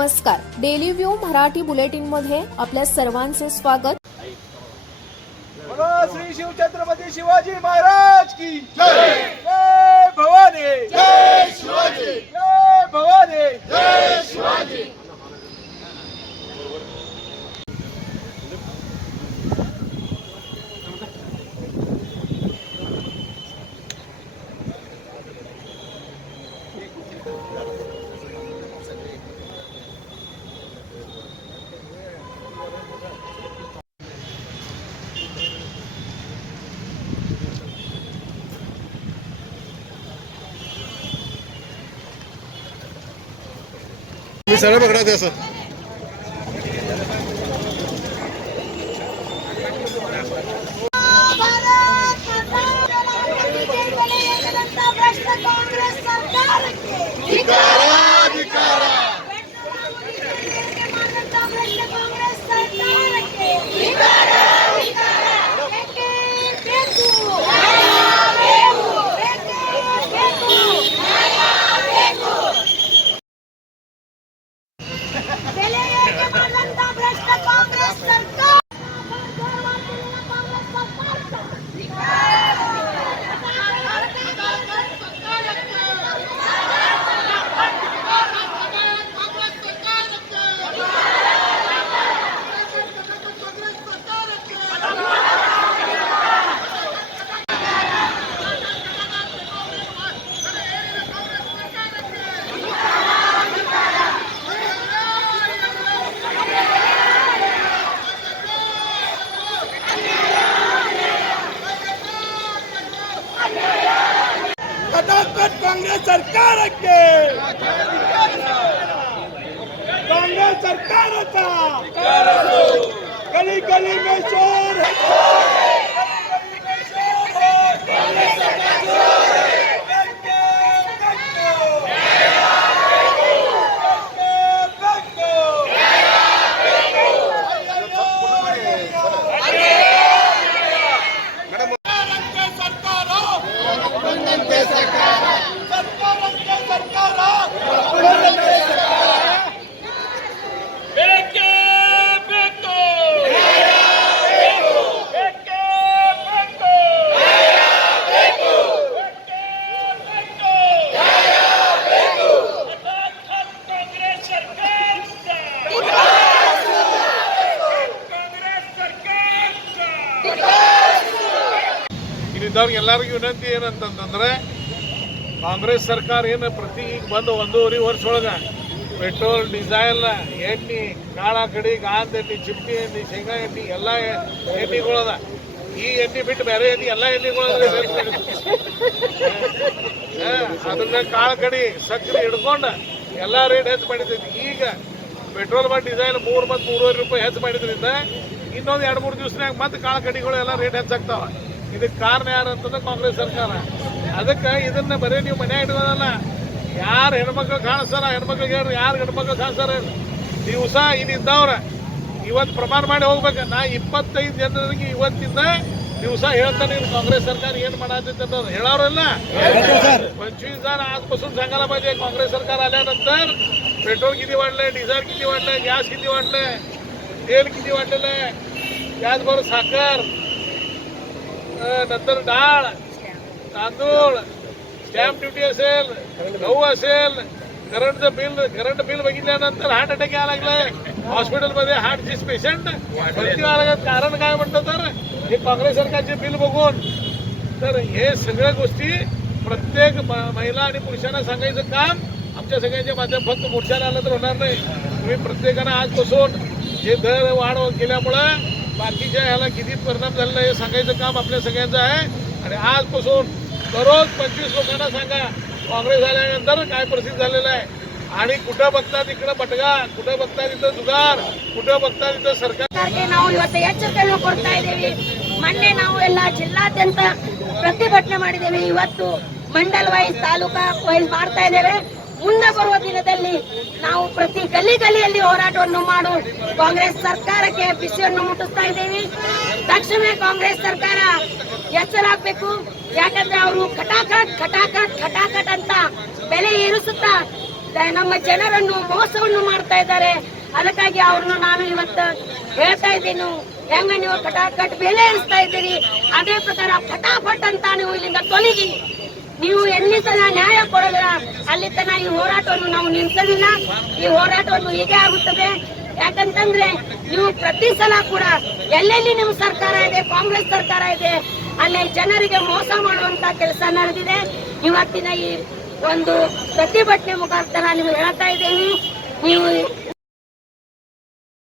नमस्कार, daily view Marathi bulletin मध्ये आपल्या सर्वांचे स्वागत। बोलो श्री शिव छत्रपती शिवाजी महाराज की जय। जय भवानी, जय शिवाजी, जय भवानी, जय शिवाजी। मी सरळ पकडा ते असं कांग्रेस सरकार के कांग्रेस सरकार गली गली में शोर ಎಲ್ಲರಿಗೂ ವಿನಂತಿ ಏನಂತಂದ್ರೆ ಕಾಂಗ್ರೆಸ್ ಸರ್ಕಾರ ಏನು ಪ್ರತಿ ಬಂದು 1.5 ವರ್ಷ ಒಳಗೆ ಪೆಟ್ರೋಲ್ ಡೀಸೆಲ್ ಎಣ್ಣೆ ಕಾಳ ಕಡಿ ಗಾಂಧ ಎಣ್ಣೆ ಚಿಪ್ಟಿ ಎಣ್ಣೆ ಶೇಂಗಾ ಎಣ್ಣೆ ಎಲ್ಲ ಎಣ್ಣೆಗಳದ ಈ ಎಣ್ಣೆ ಬಿಟ್ಟು ಬೇರೆ ಎಣ್ಣೆ ಎಲ್ಲ ಎಣ್ಣೆಗಳದ ಅದ್ರ ಕಾಳ ಕಡಿ ಸಕ್ಕರೆ ಹಿಡ್ಕೊಂಡು ಎಲ್ಲ ರೇಟ್ ಹೆಚ್ಚು ಮಾಡಿದ್ದೈತಿ। ಈಗ ಪೆಟ್ರೋಲ್ ಮತ್ತು ಡೀಸೆಲ್ 3 ಮತ್ತು 3.5 ರೂಪಾಯಿ ಹೆಚ್ಚು ಮಾಡಿದ್ರಿಂದ ಇನ್ನೊಂದು 2-3 ದಿವಸನಾಗ ಮತ್ತೆ ಕಾಳ ಕಡಿಗಳು ಎಲ್ಲ ರೇಟ್ ಹೆಚ್ಚಾಗ್ತಾವ। ಇದಕ್ಕೆ ಕಾರಣ ಯಾರು ಅಂತಂದ್ರೆ ಕಾಂಗ್ರೆಸ್ ಸರ್ಕಾರ। ಅದಕ್ಕೆ ಇದನ್ನ ಬರೀ ನೀವು ಮನೆ ಇಡೋದಲ್ಲ, ಯಾರು ಹೆಣ್ಮಕ್ಳು ಕಾಣಿಸ್ತಾರ ಹೆಣ್ಮಕ್ಳಿಗೆ ಹೇಳ್ರಿ, ಯಾರು ಹೆಣ್ಮಕ್ಳು ಕಾಣಿಸ್ತಾರ ದಿವಸ ಇಲ್ಲಿದ್ದವ್ರ ಇವತ್ತು ಪ್ರಮಾಣ ಮಾಡಿ ಹೋಗ್ಬೇಕು। ನಾ 25 ಜನರಿಗೆ ಇವತ್ತಿಂದ ದಿವಸ ಹೇಳ್ತಾನೆ काँग्रेस सरकार ಏನು ಮಾಡಾತೈತೆ ಅಂತ ಹೇಳೋರಲ್ಲ। 25,000 आजपासून सांगायला पाहिजे काँग्रेस सरकार आल्यानंतर पेट्रोल किती वाढलंय, डिझेल किती वाढलंय, गॅस किती वाढलंय, तेल किती वाढलेलं आहे, त्याचबरोबर साखर, नंतर डाळ तांदूळ, स्टॅम्प ड्युटी असेल, गहू असेल, करंट बिल बघितल्यानंतर हार्ट अटॅक यायला लागलाय, हॉस्पिटलमध्ये हार्टचे पेशंट भरती व्हायला लागत। कारण काय म्हणतात तर हे काँग्रेस सरकारचे बिल बघून। तर हे सगळ्या गोष्टी प्रत्येक महिला आणि पुरुषांना सांगायचं काम आमच्या सगळ्यांच्या माध्यम फक्त मोर्चाला आलं तर होणार नाही। तुम्ही प्रत्येकानं आजपासून जे दर वाढ केल्यामुळं बाकीच्या ह्याला किती परिणाम झालेला हे सांगायचं काम आपल्या सगळ्यांचं आहे। आणि आजपासून दररोज 25 लोकांना सांगा काँग्रेस आल्यानंतर काय परिस्थिती झालेलं आहे, आणि कुठं बघता तिकडं बटगा, कुठं बघता तिथं जुगार, कुठं बघता तिथं सरकारಗೆ ನಾವು ಇವತ್ತು ಎಚ್ಚರಿಕೆಯನ್ನು ಕೊಡ್ತಾ ಇದ್ದೇವೆ। ಮೊನ್ನೆ ನಾವು ಎಲ್ಲ ಜಿಲ್ಲಾದ್ಯಂತ ಪ್ರತಿಭಟನೆ ಮಾಡಿದ್ದೇವೆ, ಇವತ್ತು ಮಂಡಲ್ ವೈಸ್ ತಾಲೂಕಾ ವೈಸ್ ಮಾಡ್ತಾ ಇದ್ದೇವೆ। ಮುಂದೆ ಬರುವ ದಿನದಲ್ಲಿ ನಾವು ಪ್ರತಿ ಗಲ್ಲಿ ಗಲ್ಲಿಯಲ್ಲಿ ಹೋರಾಟವನ್ನು ಮಾಡು ಕಾಂಗ್ರೆಸ್ ಸರ್ಕಾರಕ್ಕೆ ಬಿಸಿಯನ್ನು ಮುಟ್ಟಿಸ್ತಾ ಇದ್ದೇವೆ। ತಕ್ಷಣ ಕಾಂಗ್ರೆಸ್ ಸರ್ಕಾರ ಎಚ್ಚರಾಗಬೇಕು, ಯಾಕಂದ್ರೆ ಅವರು ಖಟಾಖಟ್ ಖಟಾಖಟ್ ಖಟಾಖಟ್ ಅಂತ ಬೆಲೆ ಏರಿಸುತ್ತಾ ನಮ್ಮ ಜನರನ್ನು ಮೋಸವನ್ನು ಮಾಡ್ತಾ ಇದ್ದಾರೆ. ಅದಕ್ಕಾಗಿ ಅವ್ರನ್ನು ನಾನು ಇವತ್ತು ಹೇಳ್ತಾ ಇದ್ದೀನಿ, ಹೆಂಗ ನೀವು ಕಟಾಕಟ್ ಬೆಲೆ ಇರಿಸ್ತಾ ಇದ್ದೀರಿ ಅದೇ ಪ್ರಕಾರ ಫಟಾಫಟ್ ಅಂತ ನೀವು ಇಲ್ಲಿಂದ ತೊಲಗಿ. ನೀವು ಎಲ್ಲಿ ತನ ನ್ಯಾಯ ಕೊಡೋದಿಲ್ಲ ಅಲ್ಲಿ ತನ ಈ ಹೋರಾಟವನ್ನು ನಾವು ನಿಲ್ಸೋದಿಲ್ಲ. ಈ ಹೋರಾಟವನ್ನು ಹೀಗೆ ಆಗುತ್ತದೆ. ಯಾಕಂತಂದ್ರೆ ನೀವು ಪ್ರತಿ ಸಲ ಕೂಡ ಎಲ್ಲೆಲ್ಲಿ ನಿಮ್ಮ ಸರ್ಕಾರ ಇದೆ, ಕಾಂಗ್ರೆಸ್ ಸರ್ಕಾರ ಇದೆ, ಅಲ್ಲಿ ಜನರಿಗೆ ಮೋಸ ಮಾಡುವಂತ ಕೆಲಸ ನಡೆದಿದೆ. ಇವತ್ತಿನ ಈ ಒಂದು ಪ್ರತಿಭಟನೆ ಮುಖಾಂತರ ನೀವು ಹೇಳ್ತಾ ಇದ್ದೀವಿ, ನೀವು